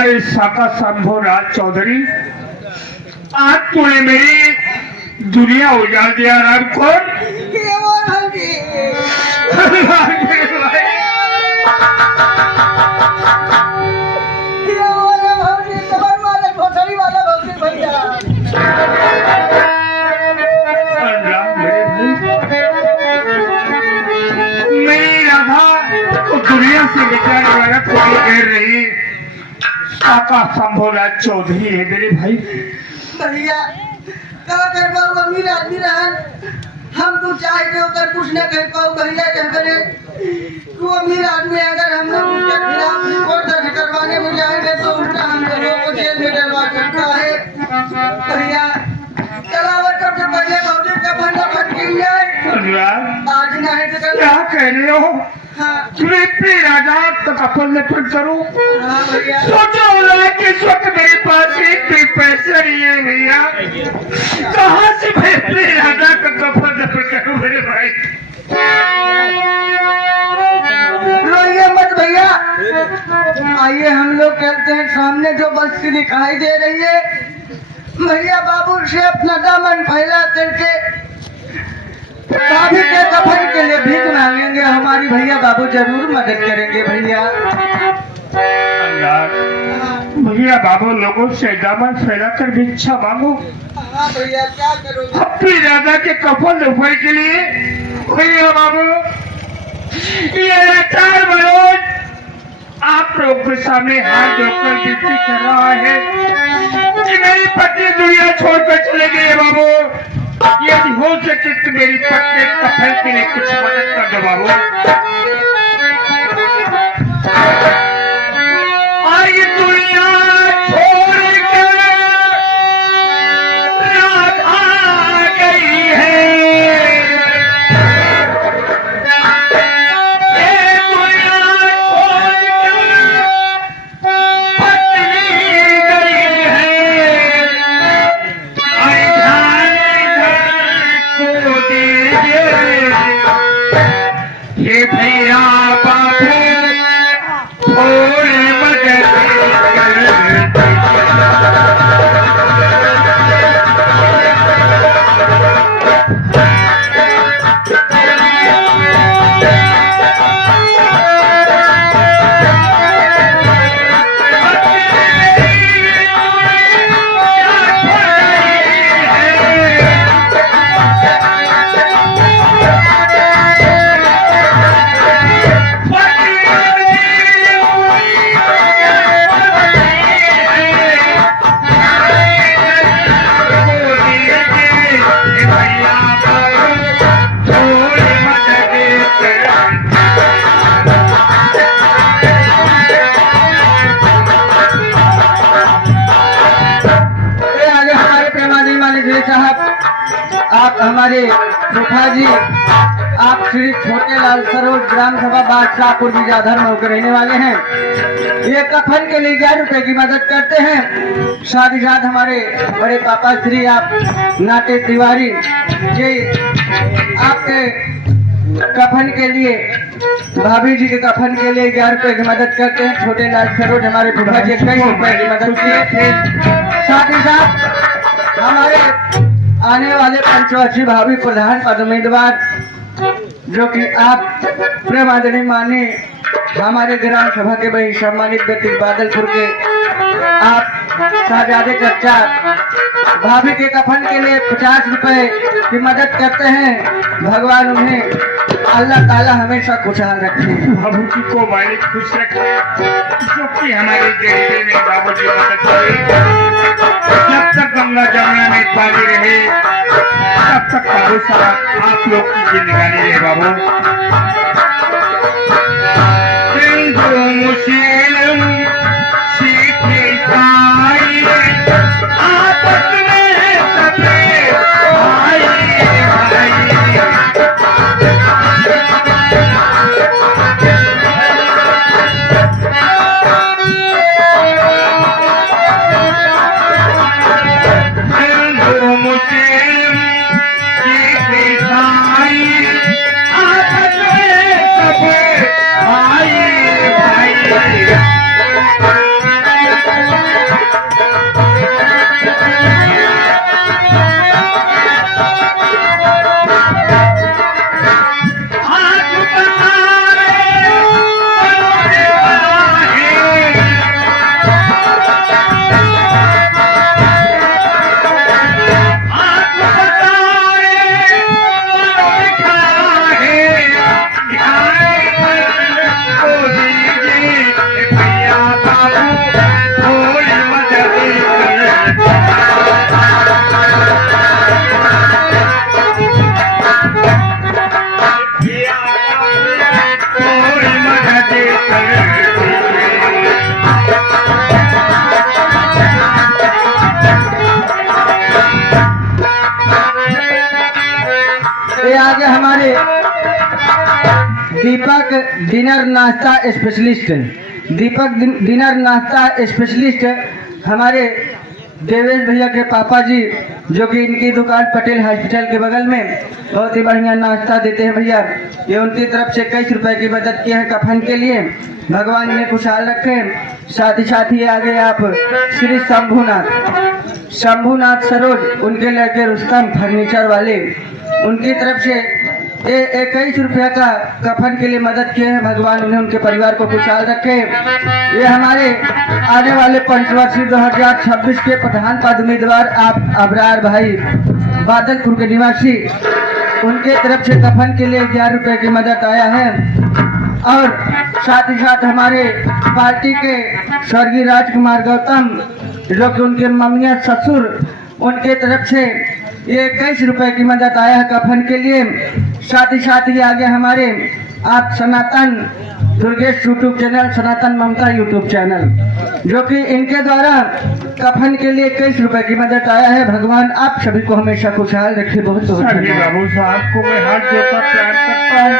अरे साका शंभूराज चौधरी, आज तूने मेरी दुनिया उजाड़ दिया। राम कौन? मेरी राधा तो दुनिया से मिटाने वाला कोई कह रही साका शंभूराज चौधरी है मेरे भाई। भैया क्या कर पाओ, अमीर आदमी रहन हम तो चाहे के होकर कुछ न कर पाओ भैया। जबरे तू अमीर आदमी, अगर हम लोग उसके खिलाफ रिपोर्ट दर्ज करवाने में जाएंगे तो उल्टा हम लोगों को जेल में डलवा सकता है। भैया चलावट सबसे पहले भौजी का बंदा फटकी जाए, आज नहीं तो कल। क्या कह रहे हो? हाँ राजा तक अपन में फिट करूं। हाँ भैया, सोचो रहा कि इस वक्त मेरे पास एक भी पैसे नहीं है भैया, कहाँ से मैं अपने राजा का कफन दफन करूं मेरे भाई। रोइए मत भैया, आइए हम लोग चलते हैं। सामने जो बस्ती दिखाई दे रही है, भैया बाबू से अपना दामन फैला करके भाभी के कफन के लिए भीख मांगेंगे। हमारी भैया बाबू जरूर मदद करेंगे भैया। भैया बाबू लोगों से दामन फैलाकर भिक्षा मांगो। हाँ भैया क्या करोगे? अपने राजा के कफन दफन के लिए भैया बाबू ये लाचार मनोज आप लोग के सामने हाथ जोड़कर विनती कर रहा है कि मेरी पत्नी दुनिया छोड़कर चले गए बाबू। यदि हो सके तो मेरी पत्नी कफन के लिए कुछ मदद कर दो बाबू। आई दुनिया छोड़कर राधा गई है, ये दुनिया छोड़कर पत्नी गई है। आई को दीजिए ये भैया बाबू थोड़ी मदद कर। आप हमारे सुखा जी, आप श्री छोटे लाल सरोज ग्राम सभा बादशाहपुर विजाधर में होकर रहने वाले हैं। ये कफन के लिए 11 रुपए की मदद करते हैं। साथ ही साथ हमारे बड़े पापा श्री आप नाटे तिवारी जी आपके कफन के लिए, भाभी जी के कफन के लिए 11 रुपए की मदद करते हैं। छोटे लाल सरोज हमारे फूफा जी 21 रुपए की मदद किए थे। साथ ही साथ हमारे आने वाले पंचवर्षीय भावी प्रधान पद उम्मीदवार जो कि आप प्रेम आदरणीय माने हमारे ग्राम सभा के वही सम्मानित व्यक्ति बादलपुर के आप शाहजादे चचा भाभी के कफन के लिए 50 रुपए की मदद करते हैं। भगवान उन्हें अल्लाह ताला हमेशा खुशहाल रखे, बाबू जी को मालिक खुश रखे, जो कि हमारी गरीबी में बाबू जी मदद करे। जब तक गंगा जमुना में पानी रहे तब तक बाबू साहब आप लोग की जिंदगानी रहे बाबू। हिंदू मुस्लिम सिख ईसाई आपस में सबे भाई भाई। भाई भाई डिनर नाश्ता स्पेशलिस्ट, दीपक डिनर नाश्ता स्पेशलिस्ट हमारे देवेश भैया के पापा जी, जो कि इनकी दुकान पटेल हॉस्पिटल के बगल में बहुत ही बढ़िया नाश्ता देते हैं भैया। ये उनकी तरफ से 21 रुपए की मदद की है कफन के लिए। भगवान इन्हें खुशहाल रखे। साथ ही आगे आप श्री शंभुनाथ सरोज, उनके लड़के रुस्तम फर्नीचर वाले, उनकी तरफ से ये 21 रुपया का कफन के लिए मदद किए हैं। भगवान उन्हें उनके परिवार को खुशहाल रखे। ये हमारे आने वाले पंचवर्षीय 2026 के प्रधान पद उम्मीदवार आप अबरार भाई बादलपुर के निवासी, उनके तरफ से कफन के लिए 11 रुपए की मदद आया है। और साथ ही साथ हमारे पार्टी के स्वर्गीय राजकुमार गौतम, जो कि उनके मम्मिया ससुर, उनके तरफ से ये 21 रुपए की मदद आया है कफन के लिए। साथ ही आगे हमारे आप सनातन दुर्गेश यूट्यूब चैनल, सनातन ममता यूट्यूब चैनल, जो कि इनके द्वारा कफन के लिए 21 रुपए की मदद आया है। भगवान आप सभी को हमेशा खुशहाल रखे। बहुत बहुत बाबू साहब को मैं हाथ जोड़कर प्यार करता हूँ,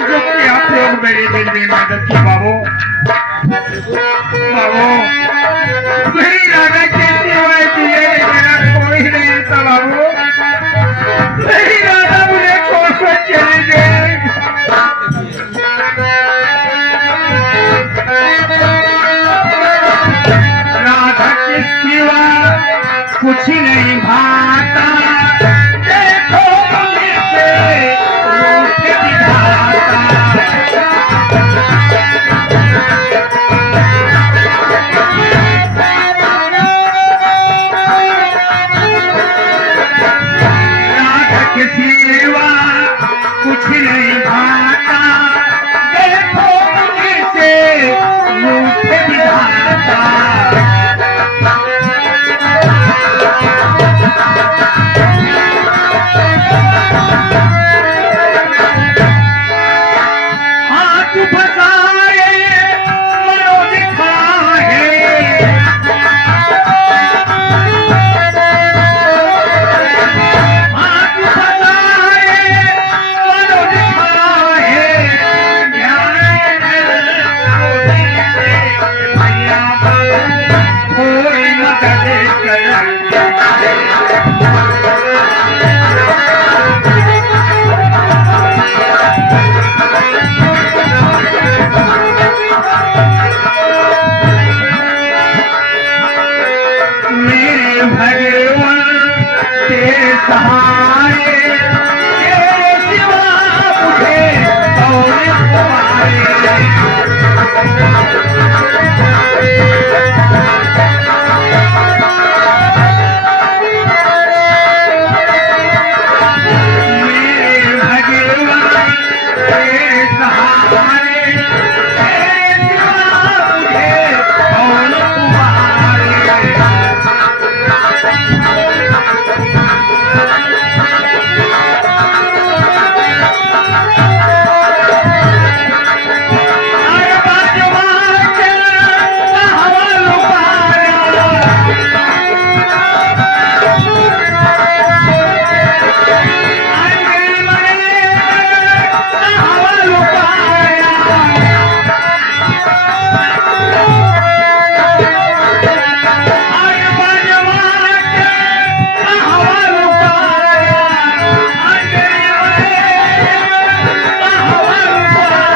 जो कि आप लोग मेरे दिल में मदद की। बाबू मेरी राधा कैसी हुई थी, मेरा कोई नहीं था बाबू। मेरी राधा मुझे छोड़कर चली गई। राधा के सिवा कुछ नहीं भाता, देखो मुझसे रूठ विधाता। राधा के सिवा कुछ नहीं भाता, देखो मुझसे रूठ विधाता। हाथ फसाए मनो दिखाए, हाथ फसाए मनो दिखाए। भैया थोड़ी मदद कर। मेरे भगवान तेरे सहारे, तेरे सिवा मुझे और तुम्हारे। मेरे भगवान तेरे सहारे, तेरे सिवा मुझे और तुम्हारे। अरे बाजवा चला हवा लुभाया, अरे मरे हवा लुभाया। अरे बाजवा चला हवा लुभाया, अरे मरे हवा लुभाया।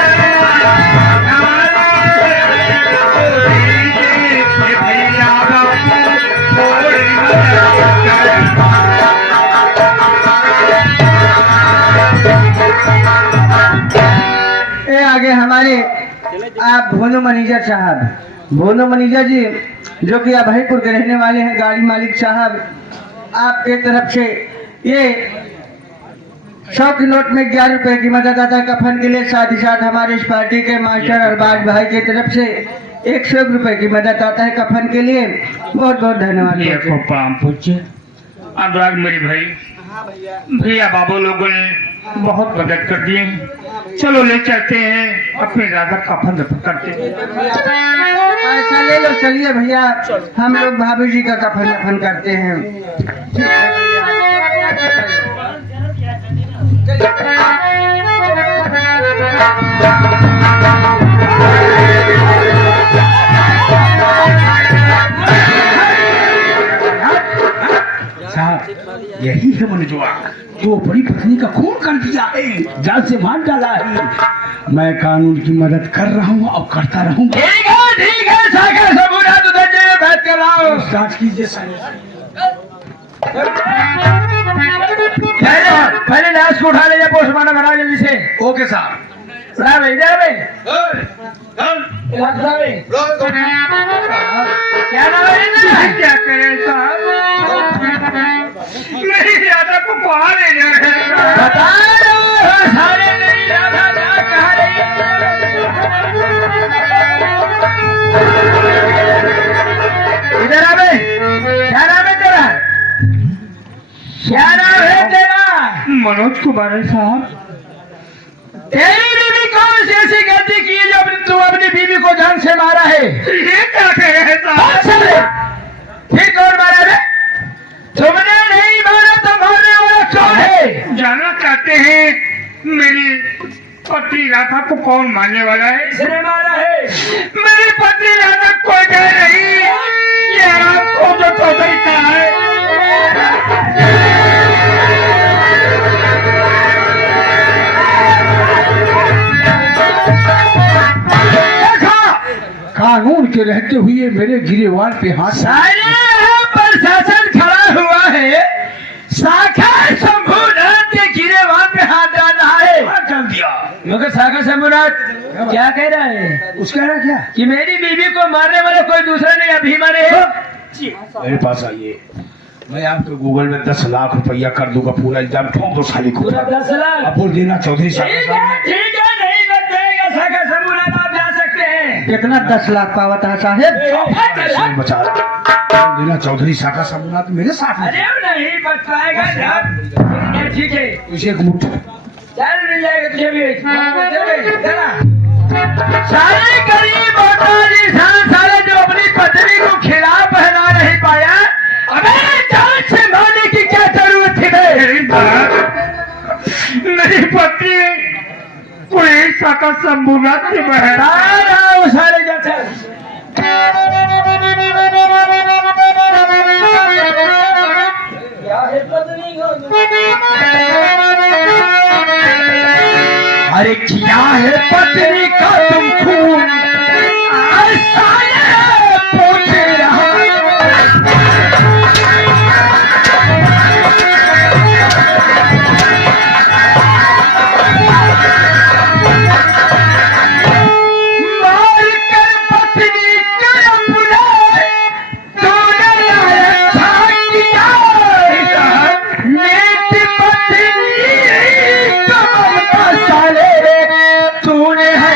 भैया बाबू थोड़ी मदद कर। ये आगे हमारे आप भोनू मैनेजर साहब, भोनू मैनेजर जी, जो कि अभयपुर के रहने वाले हैं, गाड़ी मालिक साहब, आपके तरफ से ये 100 के नोट में 11 रुपए की मदद आता है कफन के लिए। साथ ही साथ हमारे इस पार्टी के मास्टर अरबाज भाई की तरफ से 101 रुपए की मदद आता है कफन के लिए। बहुत बहुत धन्यवाद। ये को पाम पूछे अनुराग मेरे भाई, भैया बाबू लोगों ने बहुत मदद कर दिए। चलो ले चलते हैं, अपने राधा कफन दफन करते हैं। पैसा ले लो, चलिए भैया, हम लोग भाभी जी का कफन दफन करते हैं। ठीक है भैया। साहब यही है मनजुआ जो अपनी पत्नी का खून कर दिया है, जान से मार डाला है। मैं कानून की मदद कर रहा हूँ और करता रहूंगा। ठीक है सागर सबूत उधर से बात कर रहा हूँ। स्टार्ट कीजिए पहले लाश को उठा लीजिए, पोस्टमार्टम बनाओ जल्दी से। ओके साहब। क्या नाम है? क्या करें साहब? मेरी राधा को कहाँ ले जा रहे हैं? बता दो सारे मेरी राधा कहाँ रही है? इधर आ बे। क्या नाम है तेरा? क्या नाम है तेरा? मनोज कुमार साहब। तेरी बीवी कौन सी ऐसी गलती की है जो तू अपनी बीवी को जान से मारा है? ये क्या कह रहे हैं साहब? फिर कौन मारा रे? तुमने नहीं मारा तो मारने वाला कौन है? जानना चाहते हैं मेरी पत्नी राधा को कौन मारने वाला है? इसने मारा है। मेरी पत्नी राधा कोई कह नहीं, ये आपको जो चौधरी का है। कानून के रहते हुए मेरे गिरेवान पे हाथ। सारे प्रशासन खड़ा हुआ है, शाखा शंभुनाथ के गिरेवान पे हाथ डाल रहा है। डाल दिया मगर शाखा शंभुनाथ क्या कह रहा है? उसका कह रहा क्या कि मेरी बीवी को मारने वाला कोई दूसरा नहीं, अभी मारे है। मेरे पास आइए, मैं आपको गूगल में 10 लाख रुपया कर दूंगा, पूरा इल्जाम ठोक दो साली को। 10 लाख अब बोल देना चौधरी साहब। ठीक है नहीं बचेगा शाखा शंभुनाथ, आप जा सकते हैं। कितना 10 लाख पावत है साहेब? बचा देना चौधरी शाखा शंभुनाथ मेरे साथ। अरे नहीं बच पाएगा। ठीक है उसे एक मुट्ठी चल मिल जाएगा तुझे भी। सारे गरीब सारे जो अपनी पत्नी को खिला पहना नहीं पाया, अबे जान से मारने की क्या जरूरत थी? मेरी पत्नी कोई शाखा शंभुनाथ की बहन सारे जैसे अरे क्या है पत्नी का तुम खून पूछ रहा। मार कर पत्नी के अपने तूने अच्छा किया, मेरी पत्नी कमल का साले तूने है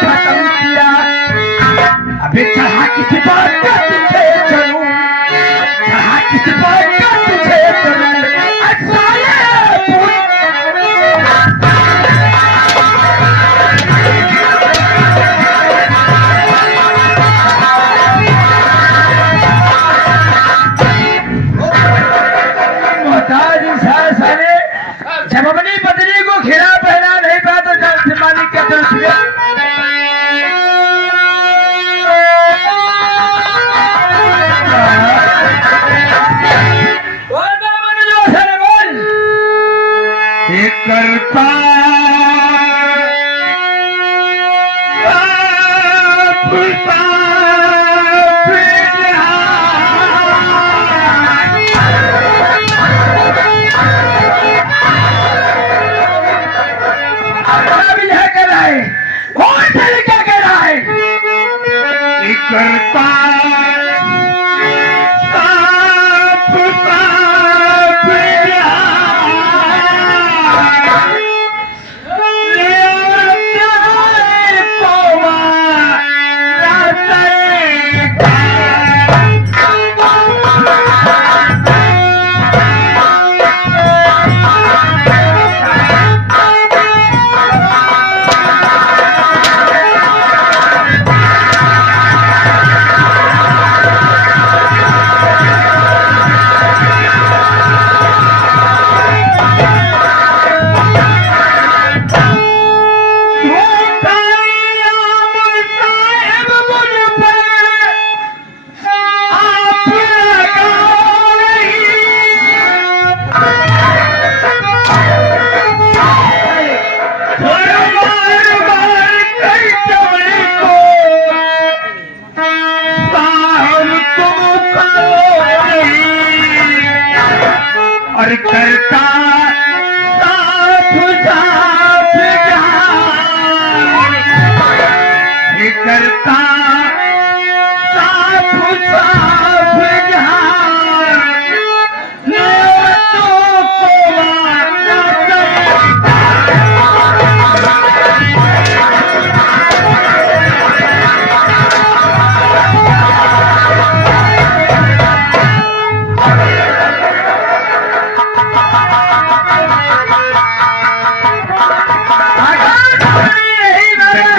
खत्म किया। अबे चढ़ा किसी बात का तुझे चलूं, चढ़ा किसी बात का तुझे चलूं। जब अपनी पत्नी को खिला पहना नहीं पाया तो जान से मालिक क्या तरफ से करता क्या कह रहा है? करता करता साफ साफ जान, ये करता साफ साफ जान, नेवतों को वादा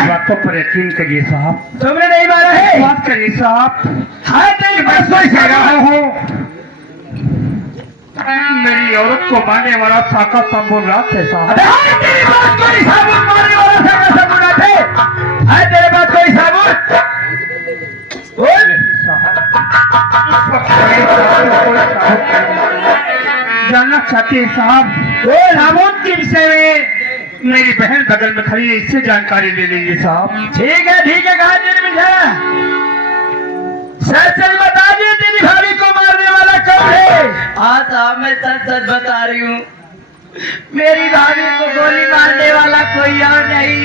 बातों पर यकीन करिए साहब। तुमने नहीं मारा है? बात करिए साहब। हाँ तेरी बात मैं सोच रहा हूँ मेरी औरत को मारने वाला साका संबोरात है साहब। हाँ तेरी बात कोई साबुत मारने वाला साका संबोरात है? हाँ तेरे बात कोई साबुत? बोल जानना चाहते हैं साहब साबुत के विषय में मेरी बहन बगल में खड़ी है, इससे जानकारी ले लीजिए साहब। ठीक है कहा तेरी बिछा सच सच बता दिए तेरी भाभी को मारने वाला कौन है? हाँ साहब मैं सच सच बता रही हूँ, मेरी भाभी को गोली मारने वाला कोई और नहीं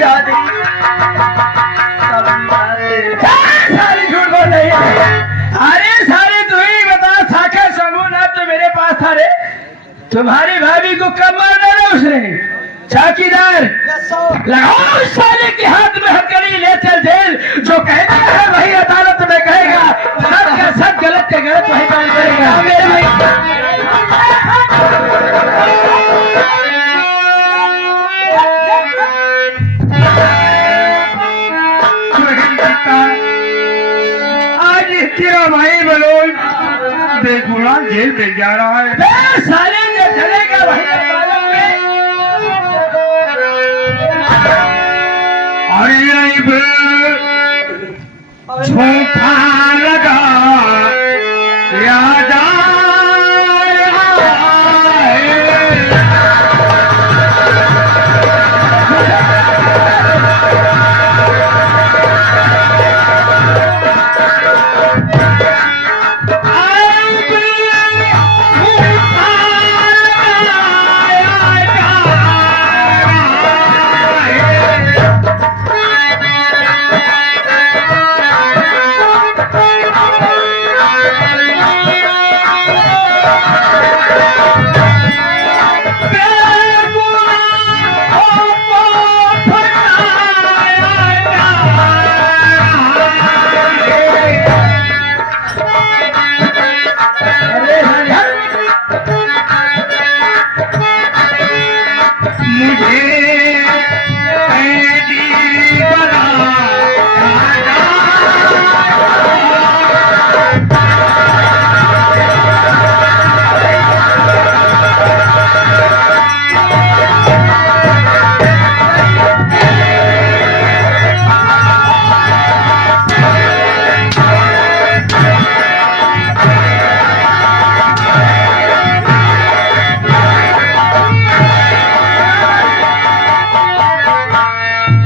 चौधरी। सारी झूठ बोल रही है। अरे सारी तू ही बता, साखा समूह ना तो मेरे पास था रे। तुम्हारी भाभी को कब मार डाला उसने? चौकीदार लगाओ उस साले के हाथ में हथकड़ी, ले चल जेल। जो कहना है वही अदालत में कहेगा, सच का सच गलत का गलत वही काम करेगा। मेरे भाई आज तेरा भाई बलोल बेगुनाह जेल में जा रहा है। साले जो चलेगा वही अदालत में। अरे झूठा लगा याद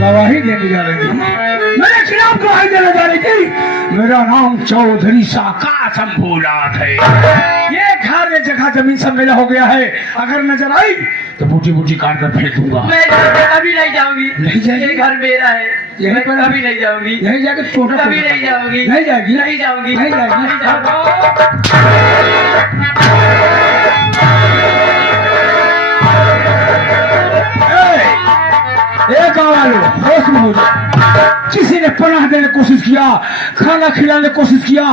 गवाही देने जा रही थी, मेरे खिलाफ गवाही देने जा रही थी। मेरा नाम चौधरी साका शंभूनाथ है। ये घर ये जगह जमीन सब मेरा हो गया है, अगर नजर आई तो बूटी बूटी काट कर फेंक दूंगा। मैं कभी नहीं जाऊंगी, नहीं जाएगी? ये घर मेरा है, यहीं मैं पर कभी नहीं जाऊंगी, यही जाके छोटा कभी नहीं जाऊंगी, नहीं जाएगी, नहीं जाऊंगी, नहीं जाएगी, नहीं जाऊंगी। एक गाँव वालों होश में हो जाओ। किसी ने पनाह देने की कोशिश किया, खाना खिलाने की कोशिश किया,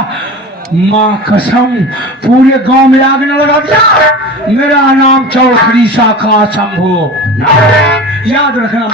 माँ कसम पूरे गांव में आग न लगा दिया। मेरा नाम चौधरी साका शंभू, याद रखना।